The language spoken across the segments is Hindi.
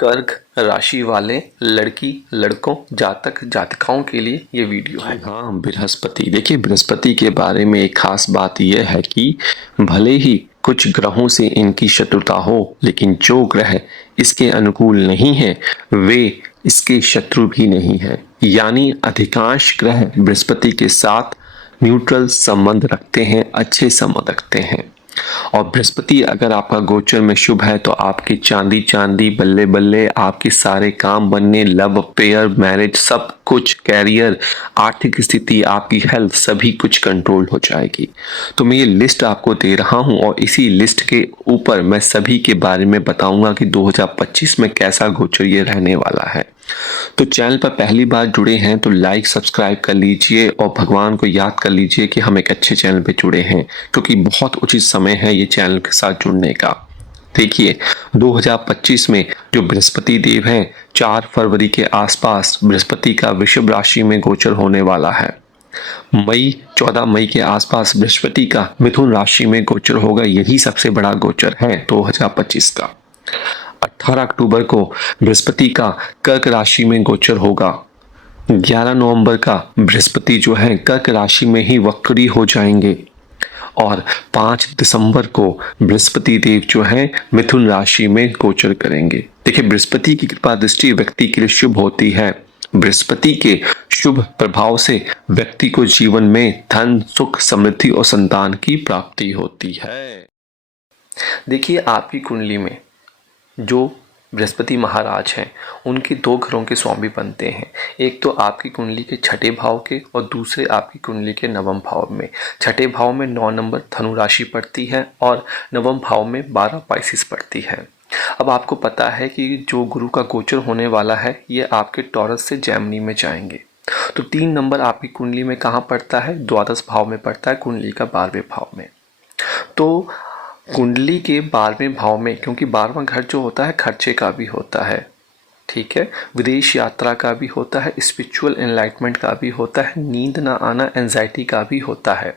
कर्क राशि वाले लड़की लड़कों जातक जातिकाओं के लिए ये वीडियो है। हाँ, बृहस्पति। देखिए, बृहस्पति के बारे में एक खास बात यह है कि भले ही कुछ ग्रहों से इनकी शत्रुता हो, लेकिन जो ग्रह इसके अनुकूल नहीं है वे इसके शत्रु भी नहीं है। यानी अधिकांश ग्रह बृहस्पति के साथ न्यूट्रल संबंध रखते हैं, अच्छे संबंध रखते हैं। और बृहस्पति अगर आपका गोचर में शुभ है तो आपकी चांदी चांदी बल्ले बल्ले, आपके सारे काम बनने, लव अफेयर, मैरिज, सब कुछ, कैरियर, आर्थिक स्थिति, आपकी हेल्थ, सभी कुछ कंट्रोल हो जाएगी। तो मैं ये लिस्ट आपको दे रहा हूँ और इसी लिस्ट के ऊपर मैं सभी के बारे में बताऊंगा कि 2025 में कैसा गोचर ये रहने वाला है। तो चैनल पर पहली बार जुड़े हैं तो लाइक सब्सक्राइब कर लीजिए और भगवान को याद कर लीजिए कि हम एक अच्छे चैनल पे जुड़े हैं, क्योंकि बहुत उचित समय है ये चैनल के साथ जुड़ने का। देखिए, 2025 में जो बृहस्पति देव हैं 4 फरवरी के आसपास बृहस्पति का वृषभ राशि में गोचर होने वाला है। 14 मई के आसपास बृहस्पति का मिथुन राशि में गोचर होगा। यही सबसे बड़ा गोचर है 2025 का। 18 अक्टूबर को बृहस्पति का कर्क राशि में गोचर होगा। 11 नवंबर का बृहस्पति जो है कर्क राशि में ही वक्री हो जाएंगे और 5 दिसंबर को बृहस्पति देव जो है मिथुन राशि में गोचर करेंगे। देखिए, बृहस्पति की कृपा दृष्टि व्यक्ति के लिए शुभ होती है। बृहस्पति के शुभ प्रभाव से व्यक्ति को जीवन में धन, सुख, समृद्धि और संतान की प्राप्ति होती है। देखिए, आपकी कुंडली में जो बृहस्पति महाराज हैं उनके 2 घरों के स्वामी बनते हैं। एक तो आपकी कुंडली के 6ठे भाव के और दूसरे आपकी कुंडली के 9वें भाव में। 6ठे भाव में 9 नंबर धनु राशि पड़ती है और 9वें भाव में 12 पाइसिस पड़ती है। अब आपको पता है कि जो गुरु का गोचर होने वाला है ये आपके टॉरस से जेमिनी में जाएंगे। तो 3 नंबर आपकी कुंडली में कहाँ पड़ता है? द्वादश भाव में पड़ता है, कुंडली का 12वें भाव में। तो कुंडली के 12वें भाव में, क्योंकि 12वां घर जो होता है खर्चे का भी होता है, ठीक है, विदेश यात्रा का भी होता है, स्पिरिचुअल एनलाइटमेंट का भी होता है, नींद ना आना, एंजाइटी का भी होता है,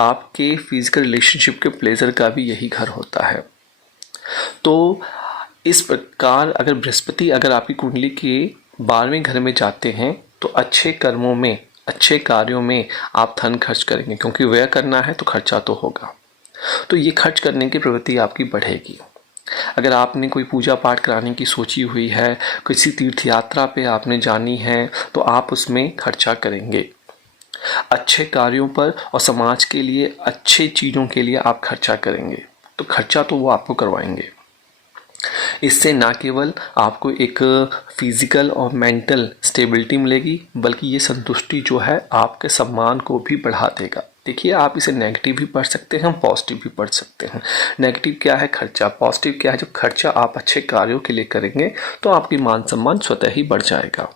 आपके फिजिकल रिलेशनशिप के प्लेजर का भी यही घर होता है। तो इस प्रकार अगर बृहस्पति अगर आपकी कुंडली के 12वें घर में जाते हैं तो अच्छे कर्मों में, अच्छे कार्यों में आप धन खर्च करेंगे, क्योंकि व्यय करना है तो खर्चा तो होगा। तो ये खर्च करने की प्रवृत्ति आपकी बढ़ेगी। अगर आपने कोई पूजा पाठ कराने की सोची हुई है, किसी तीर्थ यात्रा पे आपने जानी है, तो आप उसमें खर्चा करेंगे। अच्छे कार्यों पर और समाज के लिए अच्छे चीज़ों के लिए आप खर्चा करेंगे, तो खर्चा तो वो आपको करवाएंगे। इससे ना केवल आपको एक फिजिकल और मेंटल स्टेबिलिटी मिलेगी, बल्कि ये संतुष्टि जो है आपके सम्मान को भी बढ़ा देगा। देखिए, आप इसे नेगेटिव भी पढ़ सकते हैं, पॉजिटिव भी पढ़ सकते हैं। नेगेटिव क्या है? खर्चा। पॉजिटिव क्या है? जब खर्चा आप अच्छे कार्यों के लिए करेंगे तो आपकी मान सम्मान स्वतः ही बढ़ जाएगा।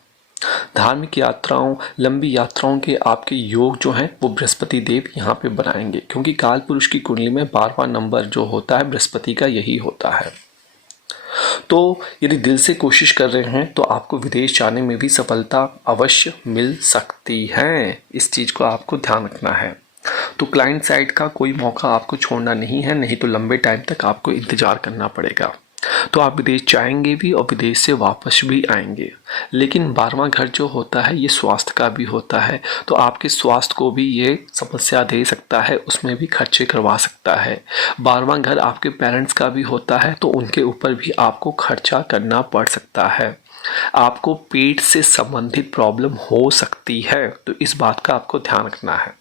धार्मिक यात्राओं, लंबी यात्राओं के आपके योग जो हैं वो बृहस्पति देव यहाँ पे बनाएंगे, क्योंकि काल पुरुष की कुंडली में 12वां नंबर जो होता है बृहस्पति का यही होता है। तो यदि दिल से कोशिश कर रहे हैं तो आपको विदेश जाने में भी सफलता अवश्य मिल सकती है। इस चीज़ को आपको ध्यान रखना है। तो क्लाइंट साइड का कोई मौका आपको छोड़ना नहीं है, नहीं तो लंबे टाइम तक आपको इंतज़ार करना पड़ेगा। तो आप विदेश जाएंगे भी और विदेश से वापस भी आएंगे। लेकिन 12वां घर जो होता है ये स्वास्थ्य का भी होता है, तो आपके स्वास्थ्य को भी ये समस्या दे सकता है, उसमें भी खर्चे करवा सकता है। 12वां घर आपके पेरेंट्स का भी होता है, तो उनके ऊपर भी आपको खर्चा करना पड़ सकता है। आपको पेट से संबंधित प्रॉब्लम हो सकती है, तो इस बात का आपको ध्यान रखना है।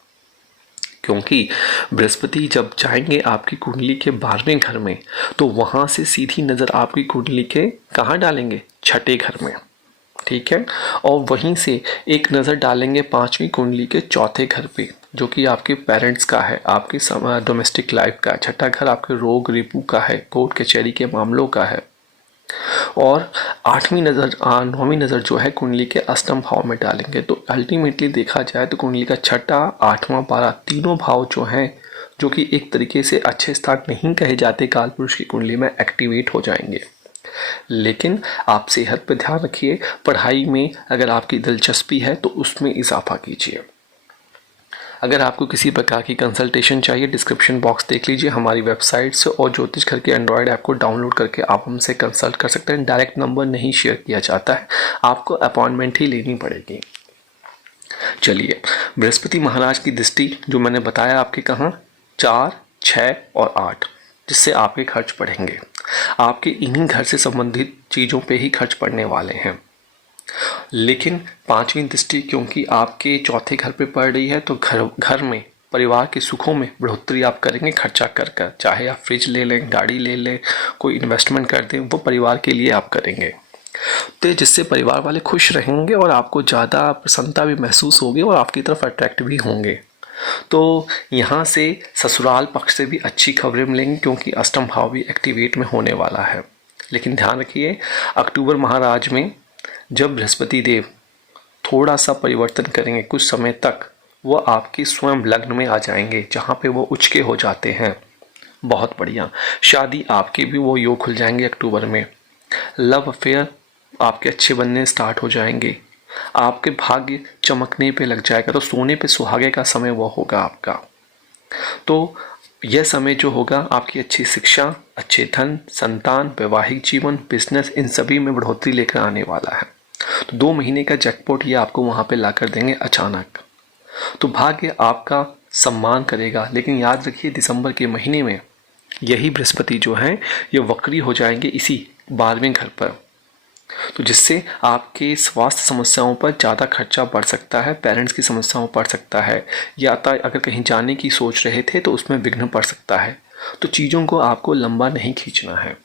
क्योंकि बृहस्पति जब जाएंगे आपकी कुंडली के 12वें घर में तो वहाँ से सीधी नज़र आपकी कुंडली के कहाँ डालेंगे? 6ठे घर में, ठीक है। और वहीं से एक नज़र डालेंगे 5वीं कुंडली के 4थे घर पे, जो कि आपके पेरेंट्स का है, आपके डोमेस्टिक लाइफ का है। 6ठा घर आपके रोग रिपू का है, कोर्ट कचहरी के मामलों का है। और 9वीं नज़र जो है कुंडली के अष्टम भाव में डालेंगे। तो अल्टीमेटली देखा जाए तो कुंडली का 6ठा, 8वां, 12 तीनों भाव जो हैं, जो कि एक तरीके से अच्छे स्थान नहीं कहे जाते काल पुरुष की कुंडली में, एक्टिवेट हो जाएंगे। लेकिन आप सेहत पर ध्यान रखिए, पढ़ाई में अगर आपकी दिलचस्पी है तो उसमें इजाफा कीजिए। अगर आपको किसी प्रकार की कंसल्टेशन चाहिए, डिस्क्रिप्शन बॉक्स देख लीजिए हमारी वेबसाइट से, और ज्योतिष घर के एंड्रॉयड ऐप को डाउनलोड करके आप हमसे कंसल्ट कर सकते हैं। डायरेक्ट नंबर नहीं शेयर किया जाता है, आपको अपॉइंटमेंट ही लेनी पड़ेगी। चलिए, बृहस्पति महाराज की दृष्टि जो मैंने बताया आपके कहाँ 4, 6 और 8, जिससे आपके खर्च बढ़ेंगे। आपके इन्हीं घर से संबंधित चीज़ों पे ही खर्च पड़ने वाले हैं। लेकिन 5वीं दृष्टि क्योंकि आपके चौथे घर पे पड़ रही है, तो घर में परिवार के सुखों में बढ़ोतरी आप करेंगे खर्चा कर कर। चाहे आप फ्रिज ले लें, गाड़ी ले लें, कोई इन्वेस्टमेंट कर दें, वो परिवार के लिए आप करेंगे, तो जिससे परिवार वाले खुश रहेंगे और आपको ज़्यादा प्रसन्नता भी महसूस होगी और आपकी तरफ अट्रैक्ट भी होंगे। तो यहाँ से ससुराल पक्ष से भी अच्छी खबरें मिलेंगी क्योंकि अष्टम भाव भी एक्टिवेट में होने वाला है। लेकिन ध्यान रखिए, अक्टूबर महाराज में जब बृहस्पति देव थोड़ा सा परिवर्तन करेंगे कुछ समय तक, वो आपके स्वयं लग्न में आ जाएंगे जहाँ पे वो उच्च के हो जाते हैं। बहुत बढ़िया, शादी आपके भी वो योग खुल जाएंगे अक्टूबर में। लव अफेयर आपके अच्छे बनने स्टार्ट हो जाएंगे, आपके भाग्य चमकने पे लग जाएगा, तो सोने पे सुहागे का समय वो होगा आपका। तो यह समय जो होगा आपकी अच्छी शिक्षा, अच्छे धन, संतान, वैवाहिक जीवन, बिजनेस, इन सभी में बढ़ोतरी लेकर आने वाला है। तो 2 महीने का जैकपॉट ये आपको वहाँ पे ला कर देंगे अचानक। तो भाग्य आपका सम्मान करेगा। लेकिन याद रखिए, दिसंबर के महीने में यही बृहस्पति जो हैं ये वक्री हो जाएंगे इसी 12वें घर पर, तो जिससे आपके स्वास्थ्य समस्याओं पर ज़्यादा खर्चा बढ़ सकता है, पेरेंट्स की समस्याओं बढ़ सकता है, या अगर कहीं जाने की सोच रहे थे तो उसमें विघ्न पड़ सकता है। तो चीज़ों को आपको लंबा नहीं खींचना है।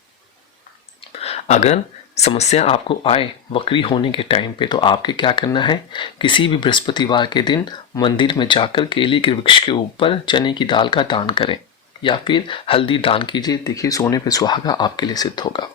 अगर समस्या आपको आए वक्री होने के टाइम पे, तो आपके क्या करना है, किसी भी बृहस्पतिवार के दिन मंदिर में जाकर केले के वृक्ष के ऊपर चने की दाल का दान करें या फिर हल्दी दान कीजिए। देखिए, सोने पे सुहागा आपके लिए सिद्ध होगा।